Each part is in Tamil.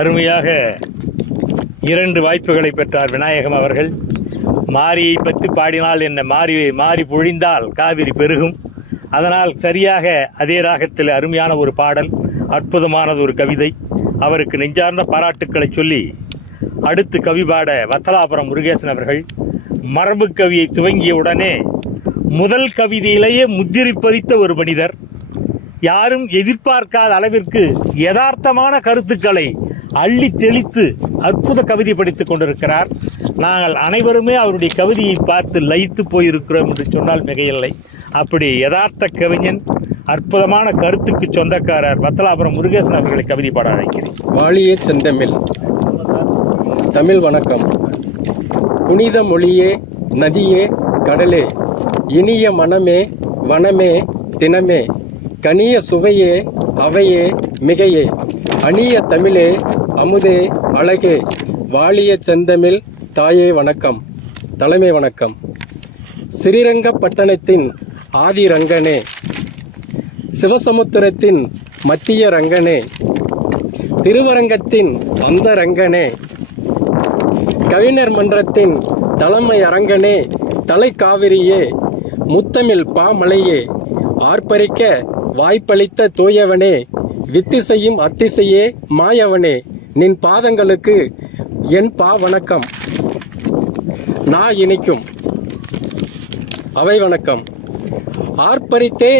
அருமையாக இரண்டு வாய்ப்புகளை பெற்றார் விநாயகம் அவர்கள். மாரியை பற்றி பாடினால் என்ன? மாறி மாறி பொழிந்தால் காவிரி பெருகும். அதனால் சரியாக அதே ராகத்தில் அருமையான ஒரு பாடல் அற்புதமானது ஒரு கவிதை. அவருக்கு நெஞ்சார்ந்த பாராட்டுக்களை சொல்லி அடுத்து கவி பாட வத்தலாபுரம் முருகேசன் அவர்கள் மரபு கவியை துவங்கிய உடனே முதல் கவிதையிலேயே முத்திரை பதித்த ஒரு மனிதர். யாரும் எதிர்பார்க்காத அளவிற்கு யதார்த்தமான கருத்துக்களை அள்ளி தெளித்து அற்புத கவிதை படித்துக் கொண்டிருக்கிறார். நாங்கள் அனைவருமே அவருடைய கவிதையை பார்த்து லயித்து போயிருக்கிறோம் என்று சொன்னால் மிகையில்லை. அப்படி யதார்த்த கவிஞன் அற்புதமான கருத்துக்கு சொந்தக்காரர் வத்தலாபுரம் முருகேசன் அவர்களை கவிதை பாட அழைக்கிறேன். வாழியே செந்தமிழ். தமிழ் வணக்கம். புனித மொழியே நதியே கடலே. இனிய மனமே வனமே தினமே. கனிய சுவையே அவையே மிகையே. அணிய தமிழே அமுதே அழகே. வாழிய செந்தமிழ் தாயே வணக்கம். தலைமை வணக்கம். ஸ்ரீரங்கப்பட்டணத்தின் ஆதி ரங்கனே. சிவசமுத்திரத்தின் மத்திய ரங்கனே. திருவரங்கத்தின் அந்த ரங்கனே. கவிஞர் மன்றத்தின் தலைமை அரங்கனே. தலைக்காவிரியே முத்தமிழ் பாமலையே. ஆர்ப்பரிக்க வாய்ப்பளித்த தூயவனே. வித்திசையும் அத்திசையே மாயவனே. நின் பாதங்களுக்கு என் பா வணக்கம். நான் இனிக்கும் அவை வணக்கம். ஆர்ப்பரித்தே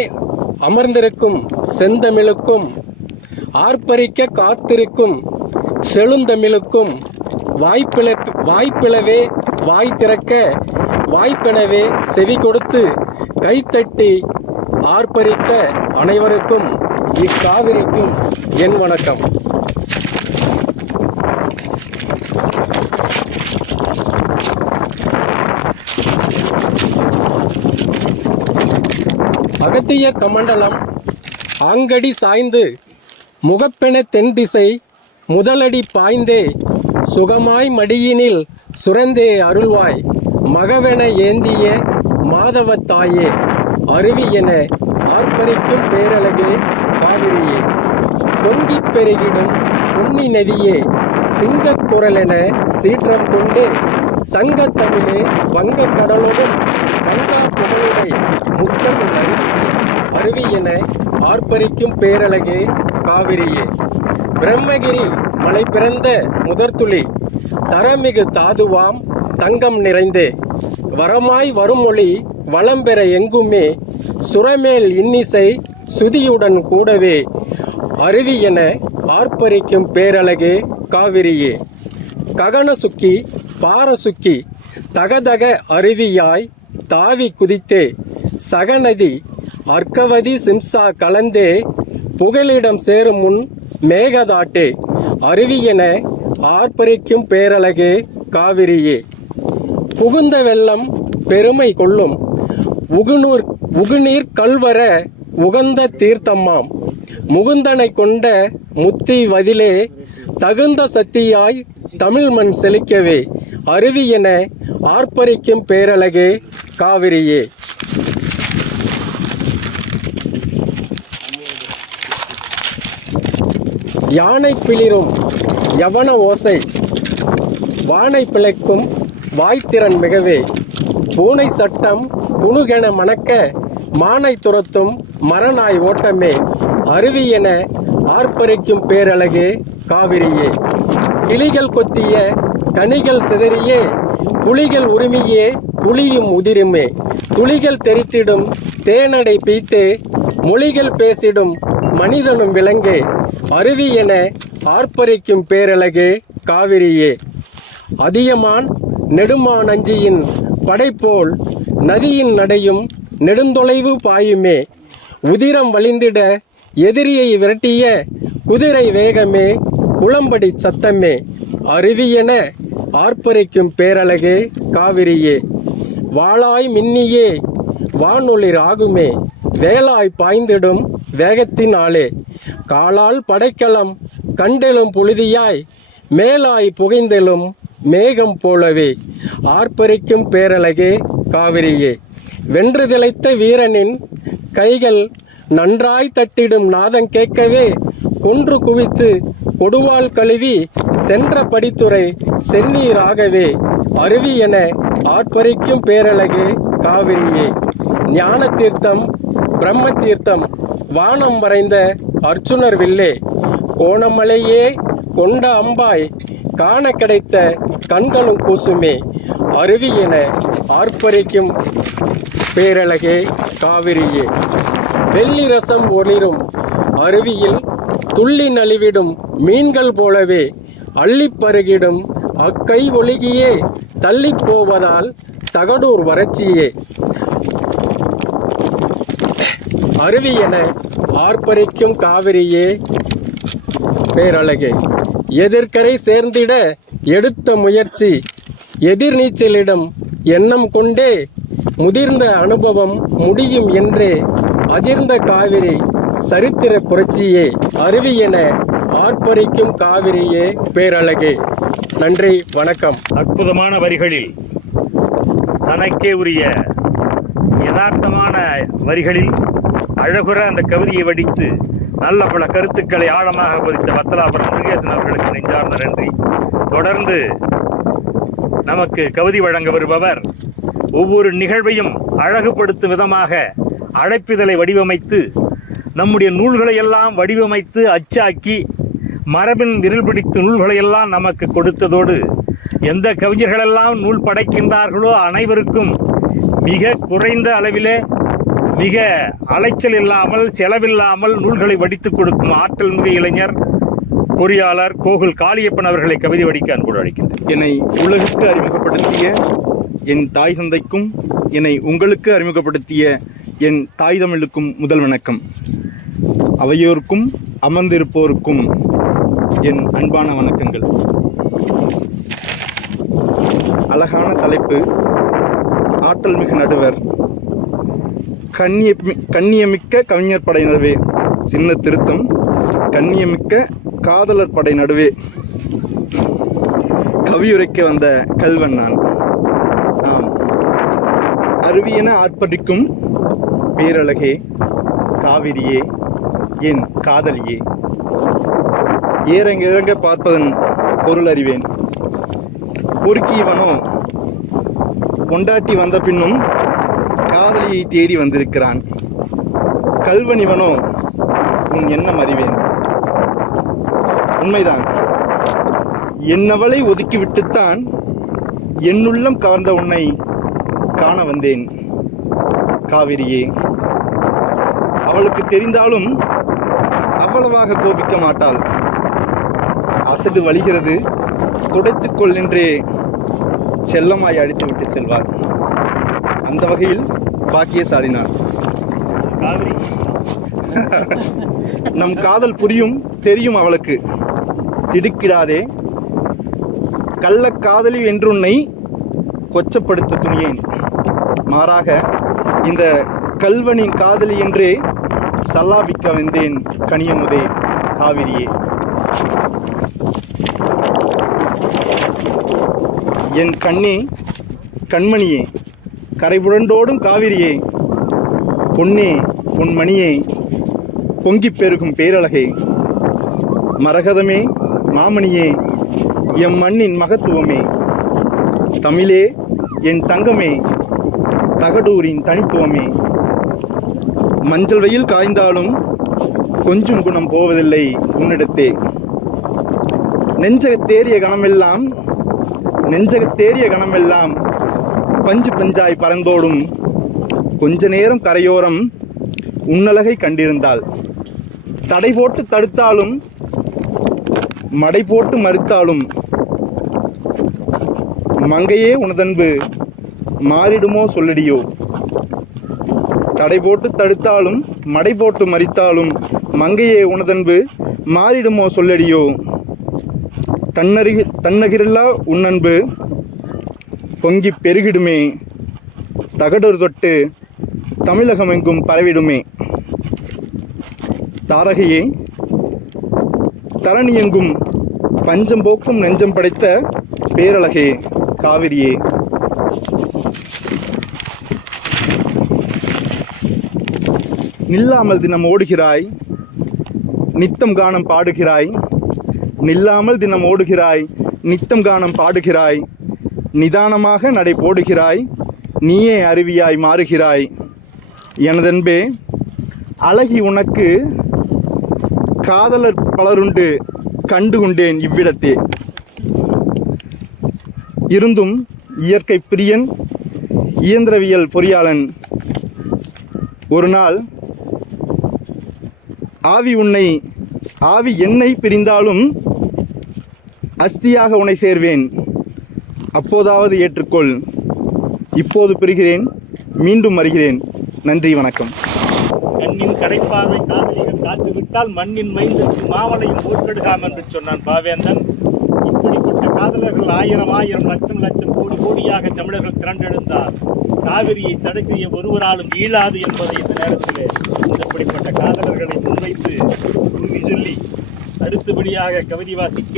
அமர்ந்திருக்கும் செந்தமிழுக்கும் ஆர்ப்பரிக்க காத்திருக்கும் செழுந்தமிழுக்கும் வாய்ப்பிழ வாய்ப்பிழவே வாய் திறக்க வாய்ப்பெனவே செவி கொடுத்து கைத்தட்டி ஆர்ப்பரித்த அனைவருக்கும் இக்காவிரிக்கும் என் வணக்கம். அகத்திய கமண்டலம். ஆங்கடி சாய்ந்து முகப்பென தென் திசை முதலடி பாய்ந்தே சுகமாய் மடியினில் சுரந்தே அருள்வாய். மகவென ஏந்திய மாதவத் தாயே அருவி என ஆர்ப்பரிக்கும் பேரழகே காவிரியே. பொங்கிப் பெருகிடும் பொன்னி நதியே சிங்கக் குரலென சீற்றம் கொண்டு சங்கத்தமிழே வங்க கடலுடன் கடலோடும் கங்கா முத்தமிழ் அருவியே அருவி என ஆர்ப்பரிக்கும் பேரழகே காவிரியே. பிரம்மகிரி மலை பிறந்த முதற்துளி தரமிகு தாதுவாம் தங்கம் நிறைந்தே. வரமாய் வருமொழி வளம் பெற எங்குமே சுரமேல் இன்னிசை சுதியுடன் கூடவே. அருவி என ஆர்ப்பரிக்கும் பேரழகே காவிரியே. ககன சுக்கி பாரசுக்கி தகதக அருவியாய் தாவி குதித்தே சகநதி அர்க்கவதி சிம்சா கலந்தே புகலிடம் சேரும் முன் மேகதாட்டே அருவியென ஆர்ப்பரிக்கும் பேரழகே காவிரியே. புகுந்த வெள்ளம் பெருமை கொள்ளும். உகுநூர் உகுநீர் கல்வர உகந்த தீர்த்தம்மாம். முகுந்தனை கொண்ட முத்தி வதிலே தகுந்த சத்தியாய் தமிழ் மண் செழிக்கவே. அருவி என ஆர்ப்பரிக்கும் பேரழகே காவிரியே. யானை பிளிரும் யவன ஓசை. வானை பிழைக்கும் வாய்த்திறன் மிகவே. பூனை சட்டம் புணுகென மணக்க மானை துரத்தும் மரநாய் ஓட்டமே. அருவி என ஆர்ப்பரிக்கும் பேரழகே காவிரியே. கிளிகள் கொத்திய கனிகள் சிதறியே புலிகள் உரிமையே புலியும் உதிருமே. துளிகள் தெரித்திடும் தேனடை பீத்தே மொழிகள் பேசிடும் மனிதனும் விலங்கே அருவி என ஆர்ப்பரிக்கும் பேரழகே காவிரியே. அதியமான் நெடுமானஞ்சியின் படைப்போல் நதியின் நடையும் நெடுந்தொலைவு பாயுமே. உதிரம் வழிந்திட எதிரியை விரட்டிய குதிரை வேகமே குளம்படி சத்தமே. அருவியென ஆர்ப்பரிக்கும் பேரழகே காவிரியே. வாளாய் மின்னியே வானொளிர் ஆகுமே வேலாய் பாய்ந்திடும் வேகத்தினாலே. காலால் படைக்கலம் கண்டெழும் புழுதியாய் மேலாய் புகைந்தெழும் மேகம் போலவே. ஆர்ப்பரிக்கும் பேரழகே காவிரியே. வென்று திளைத்த வீரனின் கைகள் நன்றாய் தட்டிடும் நாதம் கேட்கவே கொன்று குவித்து கொடுவாள் கழுவி சென்ற படித்துறை செந்நீராகவே. அருவி என ஆர்ப்பரிக்கும் பேரழகே காவிரியே. ஞான தீர்த்தம் பிரம்ம தீர்த்தம் வானம் வரைந்த அர்ச்சுனர் வில்லே. கோணமலையே கொண்ட அம்பாய் காண கிடைத்த கண்களும் கூசுமே. அருவி என ஆர்ப்பரிக்கும் பேரழகே காவிரியே. வெள்ளி ரசம் ஒளிரும் அருவியில் துள்ளி நலிவிடும் மீன்கள் போலவே அள்ளிப்பருகிடும் அக்கை ஒழுகியே தள்ளிப் போவதால் தகடூர் வறட்சியே. அருவி என ஆர்ப்பரிக்கும் காவிரியே. பேரழகே எதிர்க்கரை சேர்ந்திட எடுத்த முயற்சி எதிர்நீச்சலிடம் எண்ணம் கொண்டே முதிர்ந்த அனுபவம் முடியும் என்றே அதிர்ந்த காவிரி சரித்திர புரட்சியே. அருவி என ஆர்ப்பரிக்கும் காவிரியே பேரழகே. நன்றி வணக்கம். அற்புதமான வரிகளில் தனக்கே உரிய யதார்த்தமான வரிகளில் அழகுற அந்த கவிதையை வடித்து நல்ல பல கருத்துக்களை ஆழமாக பதித்த வத்தலாபுரம் முருகேசன் அவர்களுக்கு நெஞ்சார்ந்த நன்றி. தொடர்ந்து நமக்கு கவிதை வழங்க வருபவர் ஒவ்வொரு நிகழ்வையும் அழகுபடுத்தும் விதமாக அழைப்பிதழை வடிவமைத்து நம்முடைய நூல்களை எல்லாம் வடிவமைத்து அச்சாக்கி மரபின் விரல் பிடித்து நூல்களையெல்லாம் நமக்கு கொடுத்ததோடு எந்த கவிஞர்களெல்லாம் நூல் படைக்கின்றார்களோ அனைவருக்கும் மிக குறைந்த அளவிலே மிக அலைச்சல் இல்லாமல் செலவில்லாமல் நூல்களை வடித்துக் கொடுக்கும் ஆற்றல் மிகு இளைஞர் பொறியாளர் கோகுல் காளியப்பன் அவர்களை கவிதை வடிக்க அன்போடு அழைக்கின்றேன். என்னை உலகுக்கு அறிமுகப்படுத்திய என் தாய் சந்தைக்கும் என்னை உங்களுக்கு அறிமுகப்படுத்திய என் தாய் தமிழுக்கும் முதல் வணக்கம். அவையோருக்கும் அமர்ந்திருப்போருக்கும் என் அன்பான வணக்கங்கள். அழகான தலைப்பு ஆற்றல் மிகு நடுவர் கண்ணிய கண்ணியமிக்க கவிஞர் படை நடுவே சின்ன திருத்தம் கண்ணியமிக்க காதலர் படை நடுவே கவியுரைக்க வந்த கல்வன் நான். ஆம். அருவியென ஆர்ப்பரிக்கும் பேரழகே காவிரியே என் காதலியே ஏறங்க இறங்க பார்ப்பதன் பொருள் அறிவேன். பொறுக்கியவனோ பொண்டாட்டி வந்த பின்னும் காதலியை தேடி வந்திருக்கிறான். கல்வனிவனோ உன் எண்ணம் அறிவேன். உண்மைதான். என்னவளை ஒதுக்கிவிட்டுத்தான் என்னுள்ளம் கவர்ந்த உன்னை காண வந்தேன் காவிரியே. அவளுக்கு தெரிந்தாலும் அவ்வளவாக கோபிக்க மாட்டாள். அசடு வழிகிறது. துடைத்துக் கொள் என்றே செல்லமாய் அடித்து விட்டு செல்வாள் அந்த வகையில் பாக்கியசாலினார். காவிரி நம் காதல் புரியும் தெரியும் அவளுக்கு. திடுக்கிடாதே. கள்ளக்காதலி என்றுன்னை கொச்சப்படுத்த துணியேன். மாறாக இந்த கல்வனின் காதலி என்றே சல்லாபிக்க வந்தேன் கனியமுதே காவிரியே. என் கண்ணே கண்மணியே கரைபுரண்டோடும் காவிரியே பொன்னே பொன்மணியே பொங்கிப் பெருகும் பேரழகே மரகதமே மாமணியே எம் மண்ணின் மகத்துவமே தமிழே என் தங்கமே தகடூரின் தனித்துவமே. மஞ்சள் வெயில் காய்ந்தாலும் கொஞ்சம் குணம் போவதில்லை உன்னிடத்தே. நெஞ்சகத்தேறிய கணமெல்லாம் நெஞ்சகத்தேறிய கணமெல்லாம் பஞ்சு பஞ்சாய் பறந்தோடும் கொஞ்ச நேரம் கரையோரம் உன்னழகை கண்டிருந்தாள். தடை போட்டு தடுத்தாலும் மடை போட்டு மறுத்தாலும் மங்கையே உனதன்பு மாறிடுமோ சொல்லடியோ? தடை போட்டு தடுத்தாலும் மடை போட்டு மறித்தாலும் மங்கையே உனதன்பு மாறிடுமோ சொல்லடியோ? தன்னருகி தன்னகிரில்லா உன்னன்பு பொங்கி பெருகிடுமே. தகடொரு தொட்டு தமிழகம் எங்கும் பரவிடுமே. தாரகையே தரணி எங்கும் பஞ்சம் போக்கும் நெஞ்சம் படைத்த பேரழகே காவிரியே. நில்லாமல் தினம் ஓடுகிறாய் நித்தம் கானம் பாடுகிறாய் நில்லாமல் தினம் ஓடுகிறாய் நித்தம் கானம் பாடுகிறாய் நிதானமாக நடை போடுகிறாய் நீயே அருவியாய் மாறுகிறாய். எனதன்பே அழகி உனக்கு காதலர் பலருண்டு கண்டு கொண்டேன் இவ்விடத்தே. இருந்தும் இயற்கை பிரியன் இயந்திரவியல் பொறியாளன். ஒரு நாள் ஆவி உன்னை ஆவி என்னை பிரிந்தாலும் அஸ்தியாக உன்னை சேர்வேன். அப்போதாவது ஏற்றுக்கொள். இப்போது பிரிகிறேன் மீண்டும் வருகிறேன். நன்றி வணக்கம். கண்ணின் கடைப்பார்வை காதலிகள் காத்துவிட்டால் மண்ணின் மைந்தற்கு மாவனையும் ஊர்க்கெடுகாம் என்று சொன்னான் பாவேந்தன். இப்படிப்பட்ட காதலர்கள் ஆயிரம் ஆயிரம் லட்சம் லட்சம் கோடி கோடியாக தமிழர்கள் திரண்டெழுந்தார். காவிரியை தடை செய்ய ஒருவராலும் இயலாது என்பதை இந்த நேரத்தில் இப்படிப்பட்ட காதலர்களை முன்வைத்து அடுத்தபடியாக கவிதை வாசிக்க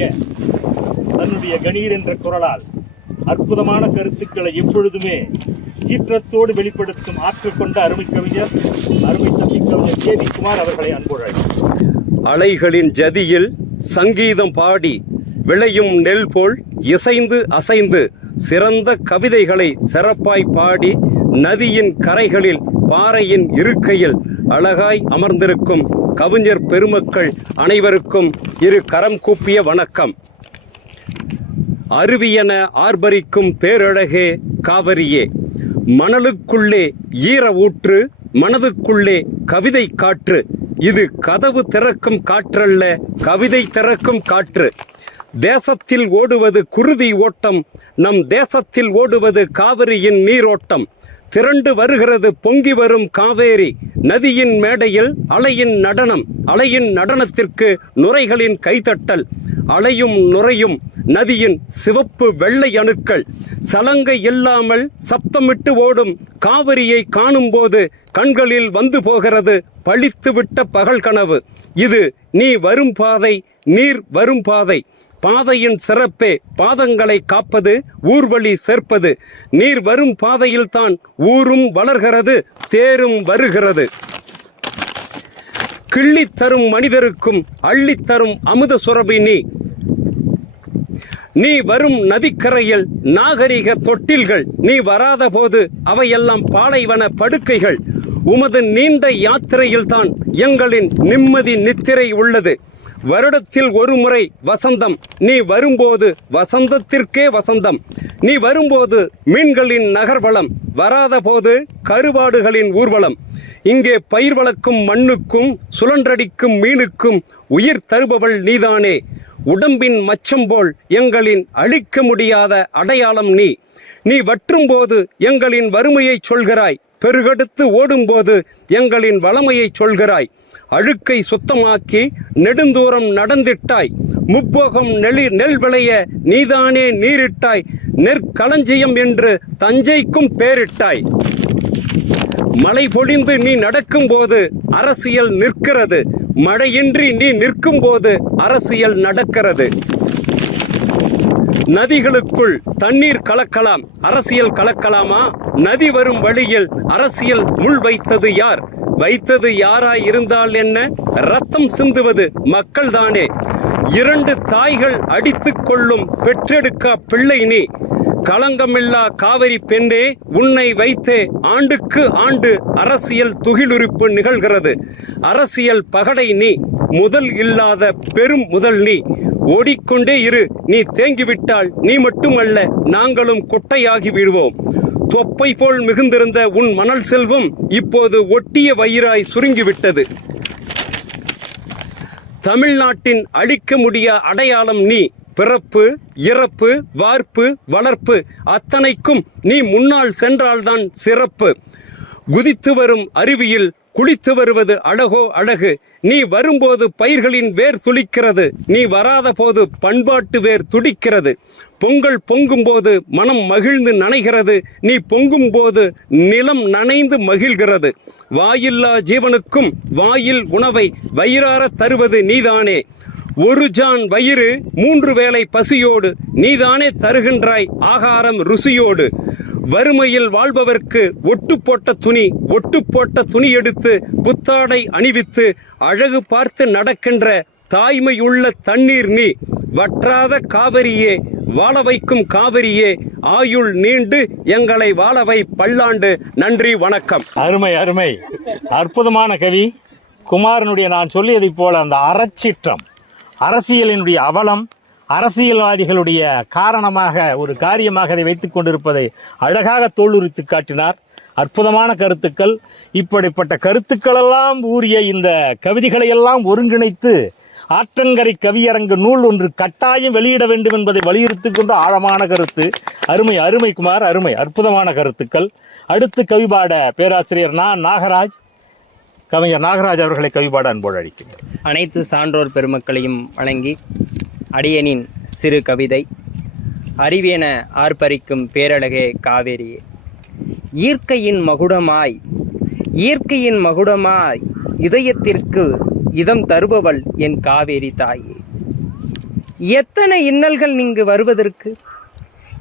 தன்னுடைய கணீர் என்ற குரலால் அற்புதமான கருத்துக்களை எப்பொழுதுமே சீற்றத்தோடு வெளிப்படுத்தும் ஆற்றல் கொண்ட அருமை கவிஞர் அருமை தம்பி கவிஞர் கே வி குமார் அவர்களை அன்புடன். அலைகளின் ஜதியில் சங்கீதம் பாடி விளையும் நெல் போல் இசைந்து அசைந்து சிறந்த கவிதைகளை சிறப்பாய் பாடி நதியின் கரைகளில் பாறையின் இருக்கையில் அழகாய் அமர்ந்திருக்கும் கவிஞர் பெருமக்கள் அனைவருக்கும் இரு கரம் கூப்பிய வணக்கம். அருவியென ஆர்ப்பரிக்கும் பேரழகே காவிரியே. மணலுக்குள்ளே ஈர ஊற்று மனதுக்குள்ளே கவிதை காற்று. இது கதவு திறக்கும் காற்றல்ல கவிதை திறக்கும் காற்று. தேசத்தில் ஓடுவது குருதி ஓட்டம் நம் தேசத்தில் ஓடுவது காவிரியின் நீரோட்டம். திரண்டு வருகிறது பொங்கி வரும் காவேரி. நதியின் மேடையில் அலையின் நடனம் அலையின் நடனத்திற்கு நுரைகளின் கைதட்டல். அலையும் நுரையும் நதியின் சிவப்பு வெள்ளை அணுக்கள். சலங்கை இல்லாமல் சப்தமிட்டு ஓடும் காவிரியை காணும்போது கண்களில் வந்து போகிறது பழித்துவிட்ட பகல் கனவு. இது நீ வரும் பாதை நீர் வரும் பாதை. பாதையின் சிறப்பே பாதங்களை காப்பது ஊர்வழி சேர்ப்பது. நீர் வரும் பாதையில்தான் ஊரும் வளர்கிறது தேரும் வருகிறது. கிள்ளித் தரும் மனிதருக்கும் அள்ளித்தரும் அமுத சுரபி நீ. நீ வரும் நதிக்கரையில் நாகரிக தொட்டில்கள் நீ வராத போது அவையெல்லாம் பாலைவன படுக்கைகள். உமது நீண்ட யாத்திரையில்தான் எங்களின் நிம்மதி நித்திரை உள்ளது. வருடத்தில் ஒரு முறை வசந்தம். நீ வரும்போது வசந்தத்திற்கே வசந்தம். நீ வரும்போது மீன்களின் நகர்வளம். வராத போது கருவாடுகளின் ஊர்வலம். இங்கே பயிர் வளர்க்கும் மண்ணுக்கும் சுழன்றடிக்கும் மீனுக்கும் உயிர் தருபவள் நீதானே. உடம்பின் மச்சம் போல் எங்களின் அழிக்க முடியாத அடையாளம் நீ. நீ வற்றும்போது எங்களின் வறுமையைச் சொல்கிறாய். பெருகெடுத்து ஓடும்போது எங்களின் வளமையை சொல்கிறாய். அழுக்கை சுத்தமாக்கி நெடுந்தூரம் நடந்திட்டாய். முப்போகம் நெளி நெல் விளைய நீதானே நீரிட்டாய். நெற்களஞ்சியம் என்று தஞ்சைக்கும் பேரிட்டாய். மழை பொழிந்து நீ நடக்கும்போது அரசியல் நிற்கிறது. மழையின்றி நீ நிற்கும்போது அரசியல் நடக்கிறது. நதிகளுக்குள் தண்ணீர் கலக்கலாம். அரசியல் கலக்கலாமா? நதி வரும் வழியில் அரசியல் முள் வைத்தது யார்? வைத்தது யாராய் இருந்தால் என்ன? ரத்தம் சிந்துவது மக்கள்தானே. இரண்டு தாய்கள் அடித்துக் கொள்ளும் பெற்றெடுக்கா பிள்ளை நீ. களங்கமில்லா காவிரி பெண்ணே உன்னை வைத்தே ஆண்டுக்கு ஆண்டு அரசியல் துகிலுரிப்பு நிகழ்கிறது. அரசியல் பகடை நீ முதல் இல்லாத பெரும் முதல் நீ. ஓடிக்கொண்டே இரு நீ தேங்கிவிட்டால் நீ மட்டுமல்ல நாங்களும் கொட்டையாகி விடுவோம். தொப்பை போல் மிகுந்திருந்த உன் மணல் செல்வம் இப்போது ஒட்டிய வயிறாய் சுருங்கிவிட்டது. தமிழ்நாட்டின் அழிக்க முடிய அடையாளம் நீ. பிறப்பு இறப்பு வார்ப்பு வளர்ப்பு அத்தனைக்கும் நீ முன்னால் சென்றால்தான் சிறப்பு. குதித்து வரும் அருவியில் குளித்து வருவது அழகோ அழகு. நீ வரும்போது பயிர்களின் வேர் துளிக்கிறது நீ வராத போது பண்பாட்டு வேர் துடிக்கிறது. பொங்கல் பொங்கும்போது மனம் மகிழ்ந்து நனைகிறது. நீ பொங்கும்போது நிலம் நனைந்து மகிழ்கிறது. வாயில்லா ஜீவனுக்கும் வாயில் உணவை வயிறார தருவது நீதானே. ஒரு ஜான் வயிறு மூன்று வேளை பசியோடு நீதானே தருகின்றாய் ஆகாரம் ருசியோடு. வறுமையில் வாழ்பவர்க்கு ஒட்டு போட்ட துணி ஒட்டு போட்ட துணி எடுத்து புத்தாடை அணிவித்து அழகு பார்த்து நடக்கின்ற தாய்மையுள்ள தண்ணீர் நீ வற்றாத காவிரியே வாழ வைக்கும் காவிரியே ஆயுள் நீண்டு எங்களை வாழவை பல்லாண்டு. நன்றி வணக்கம். அருமை அருமை. அற்புதமான கவி. குமாரனுடைய நான் சொல்லியதைப் போல அந்த அறச்சீற்றம் அரசியலினுடைய அவலம் அரசியல்வாதிகளுடைய காரணமாக ஒரு காரியமாக அதை வைத்து கொண்டிருப்பதை அழகாக தோலுரித்து காட்டினார். அற்புதமான கருத்துக்கள். இப்படிப்பட்ட கருத்துக்களெல்லாம் ஊறிய இந்த கவிதைகளை எல்லாம் ஒருங்கிணைத்து ஆற்றங்கரை கவியரங்கு நூல் ஒன்று கட்டாயம் வெளியிட வேண்டும் என்பதை வலியுறுத்திக் கொண்டு ஆழமான கருத்து. அருமை அருமை குமார் அருமை அற்புதமான கருத்துக்கள். அடுத்து கவிபாட பேராசிரியர் நான் நாகராஜ். கவிஞர் நாகராஜ் அவர்களை கவிபாட அன்போடு அழைக்கிறேன். அனைத்து சான்றோர் பெருமக்களையும் வணங்கி அடியனின் சிறு கவிதை அறிவியன ஆர்ப்பரிக்கும் பேரழகே காவேரியே. ஈர்க்கையின் மகுடமாய் ஈர்க்கையின் மகுடமாய் இதயத்திற்கு இதம் தருபவள் என் காவேரி தாயே. எத்தனை இன்னல்கள் இங்கு வருவதற்கு?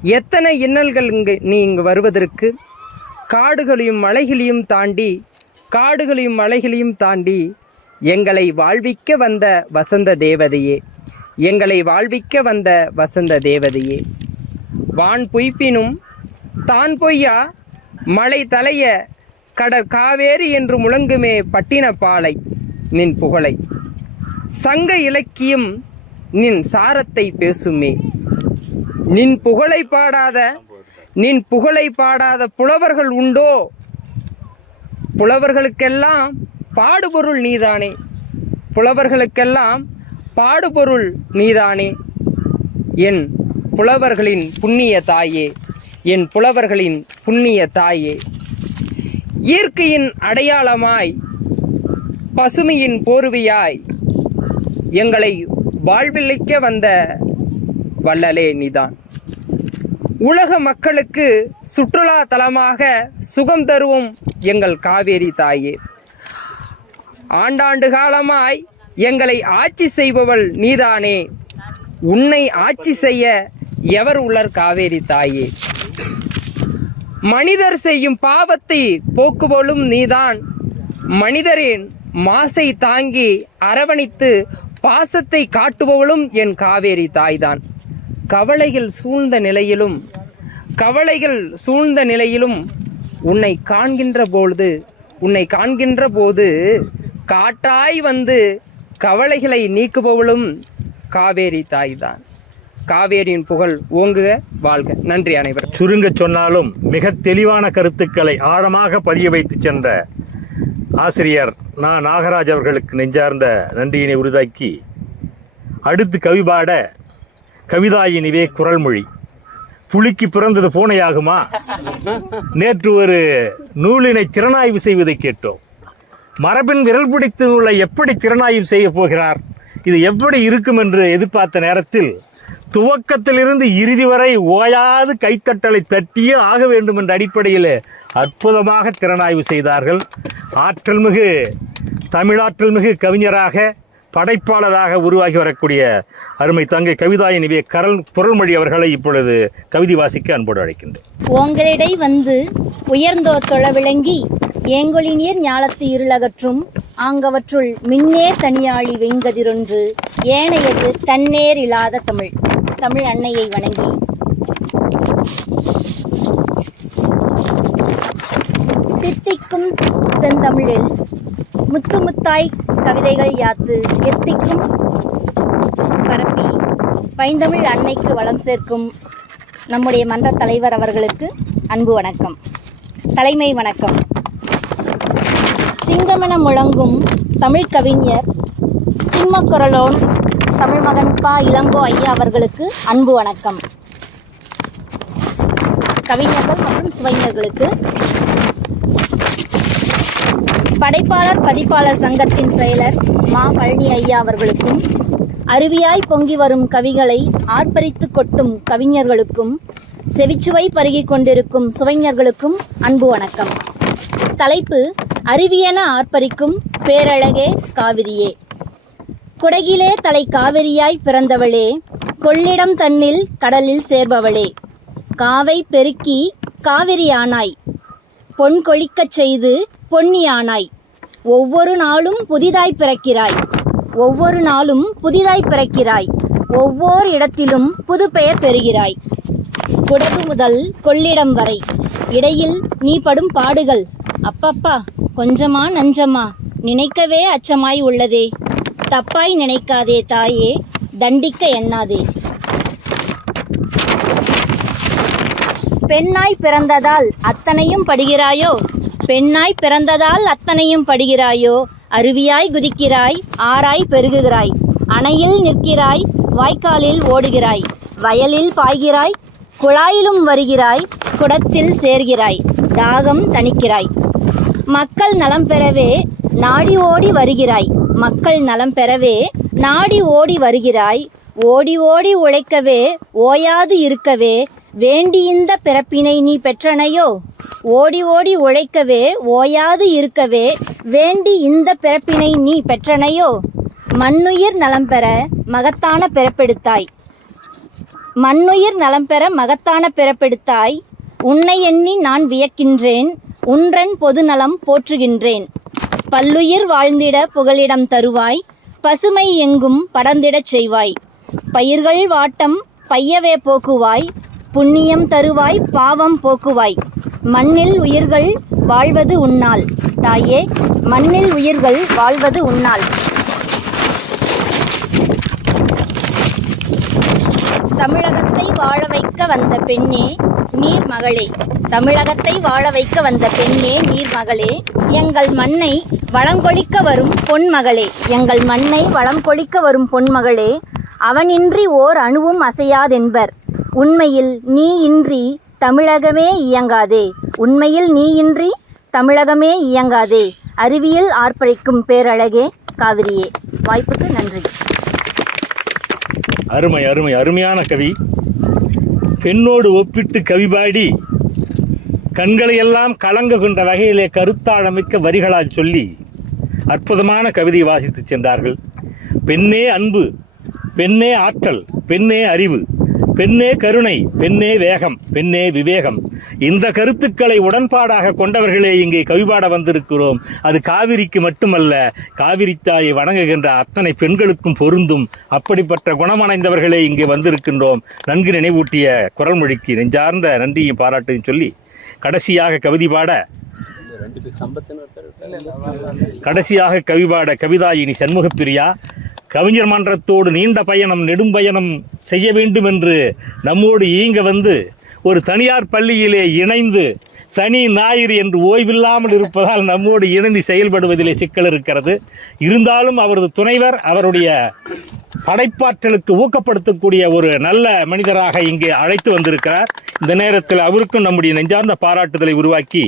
எத்தனை இன்னல்கள் இங்கு நீ இங்கு வருவதற்கு? காடுகளையும் மலைகளையும் தாண்டி காடுகளையும் மலைகளையும் தாண்டி எங்களை வாழ்விக்க வந்த வசந்த தேவதையே எங்களை வாழ்விக்க வந்த வசந்த தேவதையே. வான் பொய்ப்பினும் தான் பொய்யா மலை தலைய கடற்காவேரி என்று முழங்குமே பட்டின பாலை நின் புகழை. சங்க இலக்கியம் நின் சாரத்தை பேசுமே. நின் புகழை பாடாத நின் புகழை பாடாத புலவர்கள் உண்டோ? புலவர்களுக்கெல்லாம் பாடுபொருள் நீதானே. புலவர்களுக்கெல்லாம் பாடுபொருள் நீதானே. என் புலவர்களின் புண்ணிய தாயே என் புலவர்களின் புண்ணிய தாயே. இயற்கையின் அடையாளமாய் பசுமையின் போர்வையாய் எங்களை வாழ்விழைக்க வந்த வள்ளலே நீதான். உலக மக்களுக்கு சுற்றுலா தலமாக சுகம் தருவோம் எங்கள் காவேரி தாயே. ஆண்டாண்டு காலமாய் எங்களை ஆட்சி செய்பவள் நீதானே. உன்னை ஆட்சி செய்ய எவர் உள்ளர் காவேரி தாயே. மனிதர் செய்யும் பாவத்தை போக்குபவளும் நீதான். மனிதரின் மாசை தாங்கி அரவணைத்து பாசத்தை காட்டுபவளும் என் காவேரி தாய்தான். கவலைகள் சூழ்ந்த நிலையிலும் கவலைகள் சூழ்ந்த நிலையிலும் உன்னை காண்கின்ற பொழுது உன்னை காண்கின்ற போது காட்டாய் வந்து கவலைகளை நீக்குபவளும் காவேரி தாய்தான். காவேரியின் புகழ் ஓங்குக வாழ்க. நன்றி அனைவரும். சுருங்கச் சொன்னாலும் மிக தெளிவான கருத்துக்களை ஆழமாக பதிய வைத்து சென்ற ஆசிரியர் நான் நாகராஜ் அவர்களுக்கு நெஞ்சார்ந்த நன்றியினை உருதாக்கி அடுத்து கவிபாட கவிதாயினிவே குரல்மொழி. புலிக்கு பிறந்தது பூனையாகுமா? நேற்று ஒரு நூலினை திறனாய்வு செய்வதை கேட்டோம். மரபின் விரல் பிடித்த நூலை எப்படி திறனாய்வு செய்ய போகிறார்? இது எப்படி இருக்கும் என்று எதிர்பார்த்த நேரத்தில் துவக்கத்திலிருந்து இறுதி வரை ஓயாது கைத்தட்டலை தட்டியே ஆக வேண்டும் என்ற அடிப்படையில் அற்புதமாக திறனாய்வு செய்தார்கள். ஆற்றல் மிகு தமிழாற்றல் மிகு கவிஞராக படைப்பாளராக உருவாகி வரக்கூடிய அருமை தங்கை கவிதாயினிவே கரல் பொருள்மொழி அவர்களை இப்பொழுது கவிதை வாசிக்க அன்போடு அழைக்கின்றேன். ஓங்களிடை வந்து உயர்ந்தோர் தொழ விளங்கி ஏங்கொழிநீர் ஞாலத்து இருளகற்றும் ஆங்கவற்றுள் மின்னே தனியாழி வெங்கதிரொன்று ஏனையது தன்னேர் இல்லாத தமிழ். தமிழ் அன்னையை வணங்கி. தித்திக்கும் செந்தமிழில் முத்து முத்தாய் கவிதைகள் யாத்து எத்திக்கும் பரப்பி. பைந்தமிழ் அன்னைக்கு வளம் சேர்க்கும் நம்முடைய மன்ற தலைவர் அவர்களுக்கு அன்பு வணக்கம். தலைமை வணக்கம். சிங்கமென முழங்கும் தமிழ் கவிஞர் சிம்மக்குரலோன் தமிழ் மகன் பா இளங்கோ ஐயா அவர்களுக்கு அன்பு வணக்கம். கவிஞர்கள் மற்றும் சுவைஞர்களுக்கு படைப்பாளர் பதிப்பாளர் சங்கத்தின் செயலர் மா. பழனி ஐயா அவர்களுக்கும் அருவியாய் பொங்கி வரும் கவிகளை ஆர்ப்பரித்து கொட்டும் கவிஞர்களுக்கும் செவிச்சுவை பருகி கொண்டிருக்கும் சுவைஞர்களுக்கும் அன்பு வணக்கம். தலைப்பு அருவியென ஆர்ப்பரிக்கும் பேரழகே காவிரியே. குடகிலே தலை காவிரியாய் பிறந்தவளே கொள்ளிடம் தன்னில் கடலில் சேர்பவளே. காவை பெருக்கி காவிரியானாய் பொன் கொழிக்கச் செய்து பொன்னியானாய். ஒவ்வொரு நாளும் புதிதாய் பிறக்கிறாய். ஒவ்வொரு நாளும் புதிதாய் பிறக்கிறாய். ஒவ்வொரு இடத்திலும் புது பெயர் பெறுகிறாய். குடகு முதல் கொள்ளிடம் வரை. இடையில் நீ படும் பாடுகள். அப்பப்பா கொஞ்சமா நஞ்சமா. நினைக்கவே அச்சமாய் உள்ளதே. தப்பாய் நினைக்காதே தாயே தண்டிக்க எண்ணாதே. பெண்ணாய் பிறந்ததால் அத்தனையும் படுகிறாயோ? பெண்ணாய் பிறந்ததால் அத்தனையும் படுகிறாயோ? அருவியாய் குதிக்கிறாய் ஆராய் பெருகுகிறாய். அணையில் நிற்கிறாய் வாய்க்காலில் ஓடுகிறாய். வயலில் பாய்கிறாய் குழாயிலும் வருகிறாய் குடத்தில் சேர்கிறாய் தாகம் தணிக்கிறாய். மக்கள் நலம் பெறவே நாடி ஓடி வருகிறாய். மக்கள் நலம் பெறவே நாடி ஓடி வருகிறாய். ஓடி ஓடி உழைக்கவே ஓயாது இருக்கவே வேண்டி இந்த பிறப்பினை நீ பெற்றனையோ? ஓடி ஓடி உழைக்கவே ஓயாது இருக்கவே வேண்டி இந்த பிறப்பினை நீ பெற்றனையோ? மண்ணுயிர் நலம் பெற மகத்தான பிறப்பெடுத்தாய். மண்ணுயிர் நலம் பெற மகத்தான பிறப்பெடுத்தாய். உன்னை எண்ணி நான் வியக்கின்றேன் உன்றன் பொதுநலம் போற்றுகின்றேன். பல்லுயிர் வாழ்ந்திட புகலிடம் தருவாய் பசுமை எங்கும் படர்ந்திடச் செய்வாய். பயிர்கள் வாட்டம் பையவே போக்குவாய் புண்ணியம் தருவாய் பாவம் போக்குவாய். மண்ணில் உயிர்கள் வாழ்வது உன்னால். தாயே மண்ணில் உயிர்கள் வாழ்வது உன்னால். தமிழகத்தை வாழ வைக்க வந்த பெண்ணே நீர் மகளே. தமிழகத்தை வாழ வைக்க வந்த பெண்ணே நீர் மகளே. எங்கள் மண்ணை வளங்கொழிக்க வரும் பொன்மகளே எங்கள் மண்ணை வளம் கொழிக்க வரும் பொன்மகளே அவனின்றி ஓர் அணுவும் அசையாதென்பர். உண்மையில் நீ இன்றி தமிழகமே இயங்காதே. உண்மையில் நீ இன்றி தமிழகமே இயங்காதே. அறிவியல் ஆர்ப்பரிக்கும் பேரழகே காவிரியே. வாய்ப்புக்கு நன்றி. அருமை அருமை அருமையான கவி. பெண்ணோடு ஒப்பிட்டு கவி பாடி கண்களை எல்லாம் கலங்குகின்ற வகையிலே கருத்தாழமிக்க வரிகளால் சொல்லி அற்புதமான கவிதை வாசித்து சென்றார்கள். பெண்ணே அன்பு பெண்ணே ஆற்றல் பெண்ணே அறிவு. பெண்ணே கருணை பெண்ணே வேகம் பெண்ணே விவேகம். இந்த கருத்துக்களை உடன்பாடாக கொண்டவர்களே இங்கே கவிபாட வந்திருக்கிறோம். அது காவிரிக்கு மட்டுமல்ல காவிரி தாயை வணங்குகின்ற அத்தனை பெண்களுக்கும் பொருந்தும். அப்படிப்பட்ட குணமடைந்தவர்களே இங்கே வந்திருக்கின்றோம். நன்கு நினைவூட்டிய குரல்மொழிக்கு நெஞ்சார்ந்த நன்றியும் பாராட்டையும் சொல்லி கடைசியாக கவிதை பாட கடைசியாக கவிபாட கவிதாயினி சண்முகப்பிரியா கவிஞர் மன்றத்தோடு நீண்ட பயணம் நெடும் பயணம் செய்ய வேண்டும் என்று நம்மோடு ஈங்க வந்து ஒரு தனியார் பள்ளியிலே இணைந்து சனி ஞாயிறு என்று ஓய்வில்லாமல் இருப்பதால் நம்மோடு இணைந்து செயல்படுவதிலே சிக்கல் இருக்கிறது. இருந்தாலும் அவரது துணைவர் அவருடைய படைப்பாற்றலுக்கு ஊக்கப்படுத்தக்கூடிய ஒரு நல்ல மனிதராக இங்கே அழைத்து வந்திருக்கிறார். இந்த நேரத்தில் அவருக்கும் நம்முடைய நெஞ்சார்ந்த பாராட்டுதலை உருவாக்கி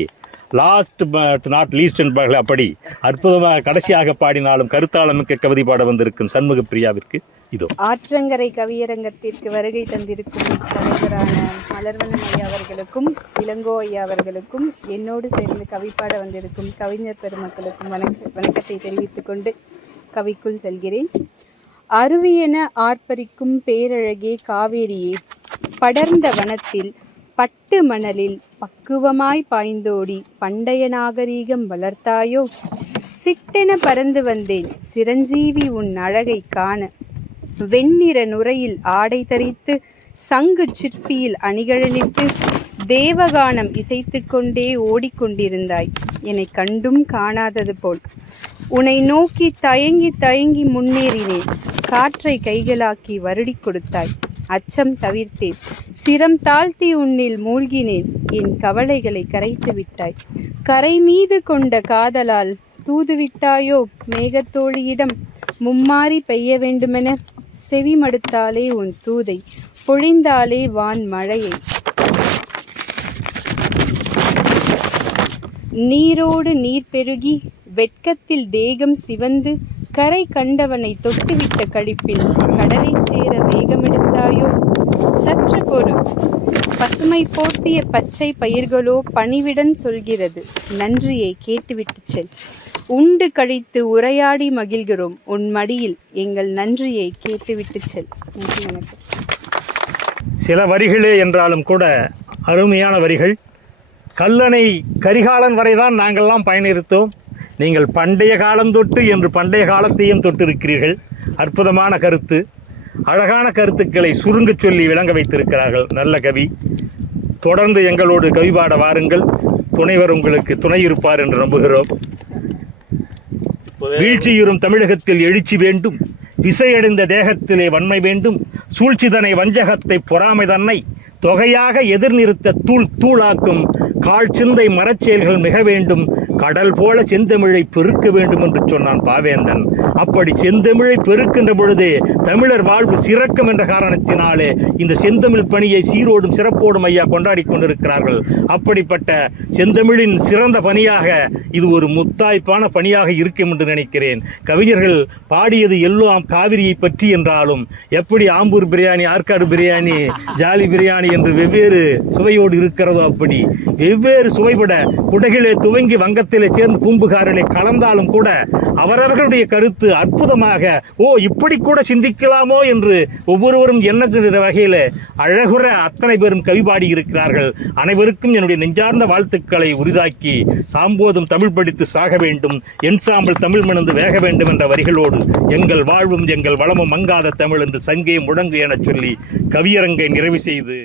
லாஸ்ட் பட் நாட் லீஸ்ட் என்பார்கள் அப்படி அற்புதமாக கடைசியாக பாடினாலும் கருத்தாளமிக்க கவிதை பாட வந்திருக்கும் சண்முக பிரியாவிற்கு இதோ. ஆற்றங்கரை கவியரங்கத்திற்கு வருகை தந்திருக்கும் தலைவரான மலர்வண்ணன் ஐயா அவர்களுக்கும் இளங்கோ ஐயா அவர்களுக்கும் என்னோடு சேர்ந்து கவிப்பாட வந்திருக்கும் கவிஞர் பெருமக்களுக்கும் வணக்க வணக்கத்தை தெரிவித்துக் கொண்டு கவிக்குள் செல்கிறேன். அருவியென ஆர்ப்பரிக்கும் பேரழகே காவேரியே படர்ந்த வனத்தில் பட்டு மணலில் பக்குவமாய் பாய்ந்தோடி பண்டைய நாகரீகம் வளர்த்தாயோ? சிட்டென பறந்து வந்தேன் சிரஞ்சீவி உன் அழகை காண. வெண்ணிற நுரையில் ஆடை தரித்து சங்கு சிற்பியில் அணிகழனிட்டு தேவகானம் இசைத்து கொண்டே ஓடிக்கொண்டிருந்தாய் என்னை கண்டும் காணாதது போல். உன்னை நோக்கி தயங்கி தயங்கி முன்னேறினேன். காற்றை கைகளாக்கி வருடிக் கொடுத்தாய். அச்சம் தவிர்த்தேன். சிரம் தாழ்த்தி உன்னில் மூழ்கினேன். என் கவலைகளை கரைத்து விட்டாய். கரை மீது கொண்ட காதலால் தூதுவிட்டாயோ மேகத்தோழியிடம்? மும்மாறி பெய்ய வேண்டுமென செவி மடுத்தாலே உன் தூதை. பொழிந்தாலே வான் மழையை. நீரோடு நீர் பெருகி வெட்கத்தில் தேகம் சிவந்து கரை கண்டவனை தொட்டுவிட்ட கழிப்பில் கடலைச் சேர வேகமெடுத்தாயோ? சற்று பொறு. பசுமை போர்த்திய பச்சை பயிர்களோ பணிவிடன் சொல்கிறது. நன்றியை கேட்டுவிட்டு செல். உண்டு கழித்து உரையாடி மகிழ்கிறோம். உன் மடியில் எங்கள் நன்றியை கேட்டுவிட்டு செல். நன்றி வணக்கம். சில வரிகளே என்றாலும் கூட அருமையான வரிகள். கல்லணை கரிகாலன் வரைதான் நாங்கள்லாம் பயணித்தோம். நீங்கள் பண்டைய காலம் தொட்டு என்று பண்டைய காலத்தையும் தொட்டிருக்கிறீர்கள். அற்புதமான கருத்து. அழகான கருத்துக்களை சுருங்கச் சொல்லி விளங்க வைத்திருக்கிறார்கள் நல்ல கவி. தொடர்ந்து எங்களோடு கவி பாட வாருங்கள். துணைவர் உங்களுக்கு துணை இருப்பார் என்று நம்புகிறோம். வீழ்ச்சியுறும் தமிழகத்தில் எழுச்சி வேண்டும். விசையடைந்த தேகத்திலே வன்மை வேண்டும். சூழ்ச்சிதனை வஞ்சகத்தை பொறாமை தன்னை தொகையாக எதிர்நிறுத்த தூள் தூளாக்கும் கால் சிந்தை மரச்செயல்கள் மிக வேண்டும். கடல் போல செந்தமிழை பெருக்க வேண்டும் என்று சொன்னான் பாவேந்தன். அப்படி செந்தமிழை பெருக்கின்ற பொழுதே தமிழர் வாழ்வு சிறக்கும் என்ற காரணத்தினாலே இந்த செந்தமிழ் பணியை சீரோடும் சிறப்போடும் ஐயா கொண்டாடி கொண்டிருக்கிறார்கள். அப்படிப்பட்ட செந்தமிழின் சிறந்த பணியாக இது ஒரு முத்தாய்ப்பான பணியாக இருக்கும் என்று நினைக்கிறேன். கவிஞர்கள் பாடியது எல்லாம் காவிரியை பற்றி என்றாலும் எப்படி ஆம்பூர் பிரியாணி ஆற்காடு பிரியாணி ஜாலி பிரியாணி என்று வெவ்வேறு சுவையோடு இருக்கிறதோ அப்படி. வெவ்வேறு சுவைபட குடைகளே துவங்கி வங்கத்திலே சேர்ந்து பூம்புகாரிலே கலந்தாலும் கூட அவரவர்களுடைய கருத்து அற்புதமாக ஓ இப்படி கூட சிந்திக்கலாமோ? என்று ஒவ்வொருவரும் எண்ணத்துகிற வகையில் அழகுற அத்தனை பேரும் கவி பாடி இருக்கிறார்கள். அனைவருக்கும் என்னுடைய நெஞ்சார்ந்த வாழ்த்துக்களை உரிதாக்கி சாம்போதும் தமிழ் படித்து சாக வேண்டும் என் சாம்பல் தமிழ் மணந்து வேக வேண்டும் என்ற வரிகளோடு எங்கள் வாழ்வும் எங்கள் வளமும் மங்காத தமிழ் என்று சங்கே முழங்கு எனச் சொல்லி கவியரங்கை நிறைவு செய்து